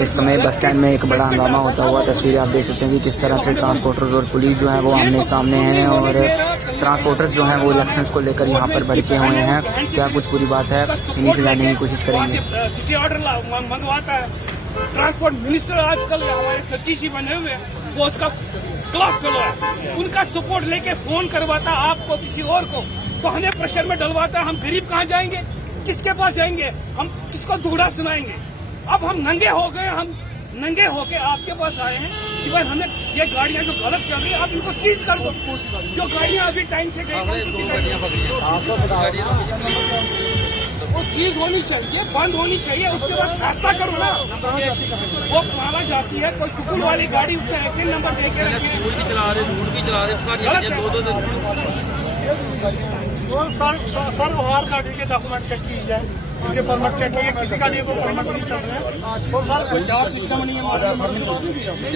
इस समय bus stand में एक बड़ा हंगामा होता हुआ तस्वीरें आप देख सकते हैं कि किस तरह से ट्रांसपोर्टर्स और पुलिस जो है वो आमने सामने हैं और ट्रांसपोर्टर्स जो हैं वो इलेक्शंस को लेकर यहाँ पर भड़के हुए हैं। क्या कुछ पूरी बात है, इन्हीं से जानने की कोशिश करेंगे। सिटी ऑर्डर मंगवाता है ट्रांसपोर्ट मिनिस्टर, आजकल हमारे सतीश जी बने हुए हैं, वो उसका क्लास फेलो है, उनका सपोर्ट लेके फोन करवाता आपको किसी और को, तो हमें प्रेशर में डलवाता है। हम गरीब कहाँ जाएंगे, किसके पास जाएंगे, हम किसको दुगड़ा सुनाएंगे। अब हम नंगे हो गए, हम नंगे होके आपके पास आए हैं कि भाई हमें ये गाड़ियां जो गलत चल रही है आप इनको सीज कर दो। जो गाड़ियां अभी टाइम से वो सीज होनी चाहिए, बंद होनी चाहिए, उसके बाद फैसला करो ना। वो मारा जाती है कोई स्कूल वाली गाड़ी, उसका ऐसे नंबर दे के सर हर गाड़ी के डॉक्यूमेंट चेक किए जाए, उनके परमिट चेक किए, किसी गाड़ी को परमिट नहीं चल रहे हैं और सर कोई चार्ज सिस्टम नहीं है।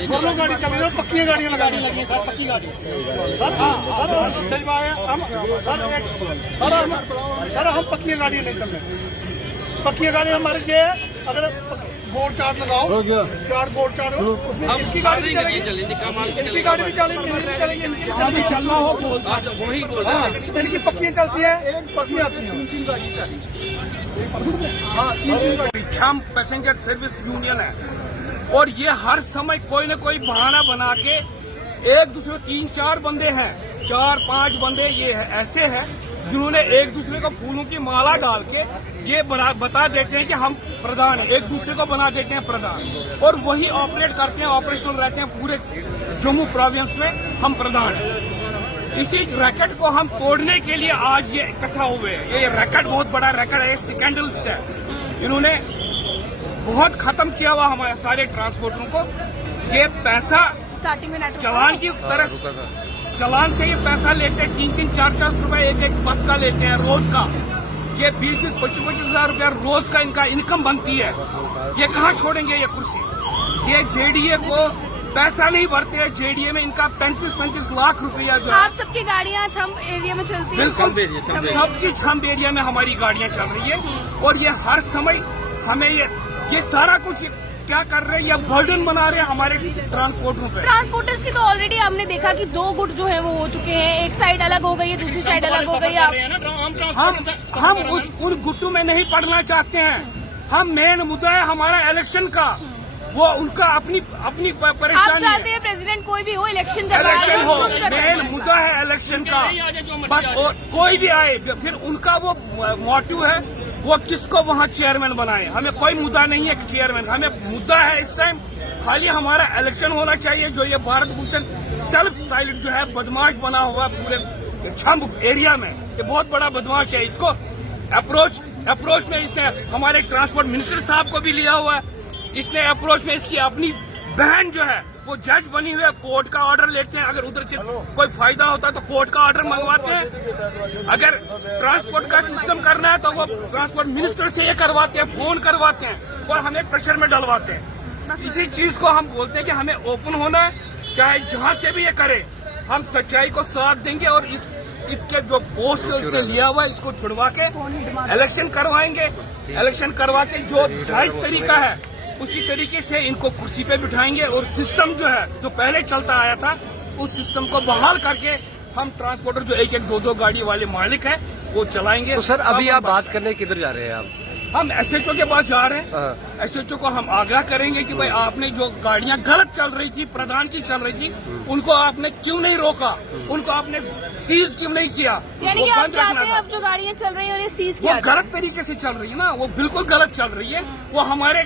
दोनों गाड़ी चल रही है, पक्की गाड़ियां लगानी लगी है सर, पक्की गाड़ी सर सर हम पक्की गाड़ियां नहीं चल रहे। पक्की गाड़ी हमारे ये अगर बोर्ड चार्ट लगाओ, चार्ट बोर्ड चार्ट हो, इनकी गाड़ी भी चलेगी, इनकी गाड़ी भी चलेगी, इनकी चलना हो वही इनकी पक्की चलती है, पक्की आती है। हम पैसेंजर सर्विस यूनियन है और ये हर समय कोई न कोई बहाना बना के एक दूसरे 3-4 बंदे हैं, 4-5 बंदे ये है, ऐसे हैं जिन्होंने एक दूसरे को फूलों की माला डाल के ये बता देते हैं कि हम प्रधान हैं, एक दूसरे को बना देते हैं प्रधान और वही ऑपरेट करते हैं, ऑपरेशनल रहते हैं पूरे जम्मू प्रोविंस में, हम प्रधान हैं। इसी रैकेट को हम तोड़ने के लिए आज ये इकट्ठा हुए हैं। ये रैकेट बहुत बड़ा रैकेट है, स्कैंडलिस्ट है, इन्होंने बहुत खत्म किया हुआ हमारे सारे ट्रांसपोर्टरों को। ये पैसा चलान की तरह, चलान से ये पैसा लेते हैं, 3-3, 4-4 रुपए एक बस का लेते हैं रोज का। ये 20-20, 25-25 हजार रुपया रोज का इनका इनकम बनती है। ये कहाँ छोड़ेंगे ये कुर्सी। ये जेडीए को पैसा नहीं भरते हैं, जेडीए में इनका 35-35 लाख रुपया जो आप सबकी गाड़ियाँ छम एरिया में चलती हैं? बिल्कुल, सबकी छम एरिया में हमारी गाड़ियाँ चल रही है और ये हर समय हमें ये सारा कुछ क्या कर रहे हैं, ये बर्डन बना रहे हैं हमारे ट्रांसपोर्टरों पे। ट्रांसपोर्टर्स की तो ऑलरेडी हमने देखा कि 2 गुट जो है वो हो चुके हैं, एक साइड अलग हो गई है, दूसरी साइड अलग हो गई है। हम उन गुटों में नहीं पढ़ना चाहते हैं। हम मेन मुद्दा है हमारा इलेक्शन का, वो उनका अपनी परेशानी। आप चाहते हैं प्रेसिडेंट कोई भी हो, इलेक्शन हो, मेन मुद्दा है इलेक्शन का बस। और कोई भी आए फिर उनका वो मोटिव है वो किसको वहाँ चेयरमैन बनाए। हमें कोई मुद्दा नहीं है चेयरमैन, हमें मुद्दा है इस टाइम खाली हमारा इलेक्शन होना चाहिए। जो ये भारत भूषण सेल्फ स्टाइल्ड जो है बदमाश बना हुआ पूरे छंब एरिया में, ये बहुत बड़ा बदमाश है। इसको अप्रोच में इसने हमारे ट्रांसपोर्ट मिनिस्टर साहब को भी लिया हुआ है। इसने अप्रोच में इसकी अपनी बहन जो है वो जज बनी हुई है, कोर्ट का ऑर्डर लेते हैं। अगर उधर से कोई फायदा होता है तो कोर्ट का ऑर्डर मंगवाते हैं। अगर ट्रांसपोर्ट का सिस्टम करना है तो वो ट्रांसपोर्ट मिनिस्टर से ये करवाते हैं, फोन करवाते हैं और हमें प्रेशर में डलवाते हैं। इसी चीज को हम बोलते हैं कि हमें ओपन होना है, चाहे जहां से भी ये करे, हम सच्चाई को साथ देंगे और इसके जो पोस्ट जो इसने लिया हुआ है इसको छुड़वा के इलेक्शन करवाएंगे। इलेक्शन करवा के जो जायज तरीका है उसी तरीके से इनको कुर्सी पे बिठाएंगे और सिस्टम जो है जो पहले चलता आया था उस सिस्टम को बहाल करके हम ट्रांसपोर्टर जो 1-1, 2-2 गाड़ी वाले मालिक हैं वो चलाएंगे। तो सर अभी आप बात करने किधर जा रहे हैं आप? हम एसएचओ के पास जा रहे हैं। एसएचओ को हम आग्रह करेंगे कि भाई आपने जो गाड़ियां गलत चल रही थी, प्रधान की चल रही थी, उनको आपने क्यों नहीं रोका, उनको आपने सीज क्यों नहीं किया। यानी कि आप चाहते हैं अब जो गाड़ियां चल रही है उन्हें सीज किया? वो गलत तरीके से चल रही है ना, वो बिल्कुल गलत चल रही है। वो हमारे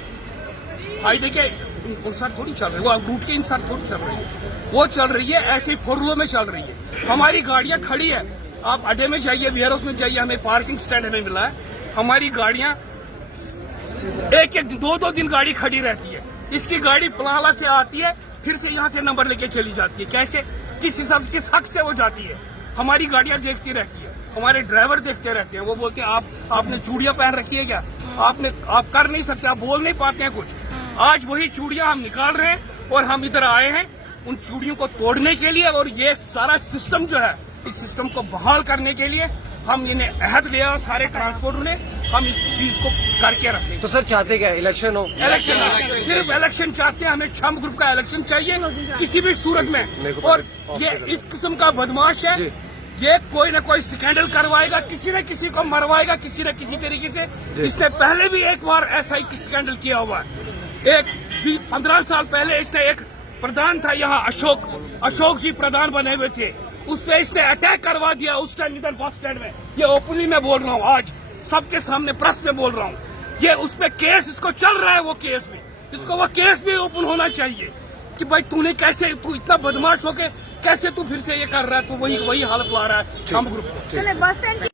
फायदे के अनुसार थोड़ी चल रही है, वो रूट के अनुसार थोड़ी चल रही है। वो चल रही है ऐसे ही 4 व्हीलर में चल रही है। हमारी गाड़ियां खड़ी है, आप अड्डे में जाइए, वेयर हाउस में जाइए, हमें पार्किंग स्टैंड हमें मिला है। हमारी गाड़ियां 1-1, 2-2 दिन गाड़ी खड़ी रहती है। इसकी गाड़ी पलाला से आती है, फिर से यहाँ से नंबर लेके चली जाती है। कैसे, किस हिसाब, किस हक से वो जाती है? हमारी गाड़ियां देखती रहती है, हमारे ड्राइवर देखते रहते हैं। वो बोलते हैं आपने चूड़ियां पहन रखी है क्या, आप कर नहीं सकते, आप बोल नहीं पाते हैं कुछ। आज वही चूड़ियां हम निकाल रहे हैं और हम इधर आए हैं उन चूड़ियों को तोड़ने के लिए और ये सारा सिस्टम जो है इस सिस्टम को बहाल करने के लिए हम इन्हें अहद लिया सारे ट्रांसपोर्टर ने, हम इस चीज को करके रखेंगे। तो सर चाहते क्या इलेक्शन हो? इलेक्शन सिर्फ इलेक्शन चाहते हैं, हमें छम ग्रुप का इलेक्शन चाहिए किसी भी सूरत में। और ये इस किस्म का बदमाश है, ये कोई न कोई स्कैंडल करवाएगा, किसी न किसी को मरवाएगा किसी न किसी तरीके से। इसने पहले भी एक बार ऐसा ही स्कैंडल किया हुआ है। 15 साल पहले इसने एक प्रधान था यहाँ, अशोक जी प्रधान बने हुए थे, उस पर इसने अटैक करवा दिया उस टाइम इधर बस स्टैंड में। ये ओपनली मैं बोल रहा हूँ, आज सबके सामने प्रेस में बोल रहा हूँ। ये उस पे केस इसको चल रहा है, वो केस में इसको वो केस भी ओपन होना चाहिए कि भाई तूने कैसे, तू इतना बदमाश होके कैसे तू फिर से ये कर रहा है, तू वही हालत ला रहा है छम ग्रुप को। चले बस स्टैंड